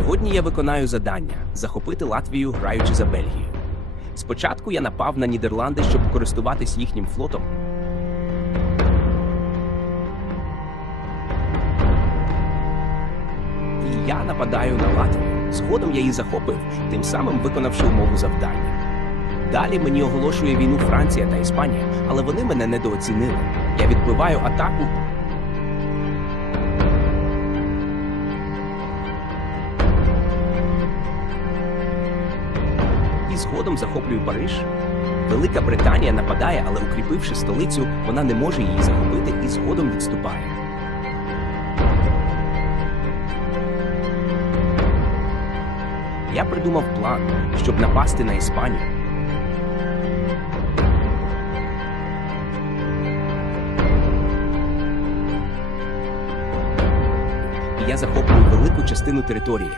Сьогодні я виконаю завдання захопити Латвію, граючи за Бельгію. Спочатку я напав на Нідерланди, щоб користуватись їхнім флотом. І я нападаю на Латвію. Згодом я її захопив, тим самим виконавши умову завдання. Далі мені оголошує війну Франція та Іспанія, але вони мене недооцінили. Я відбиваю атаку. Згодом захоплюю Париж. Велика Британія нападає, але укріпивши столицю, вона не може її захопити і згодом відступає. Я придумав план, щоб напасти на Іспанію. І я захоплюю велику частину території.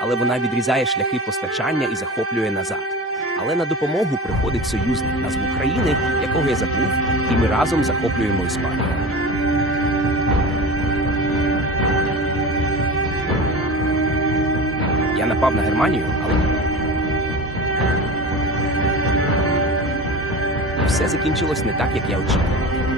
Але вона відрізає шляхи постачання і захоплює назад. Але на допомогу приходить союзник назву країни, якого я забув, і ми разом захоплюємо Іспанію. Я напав на Германію, але все закінчилось не так, як я очікував.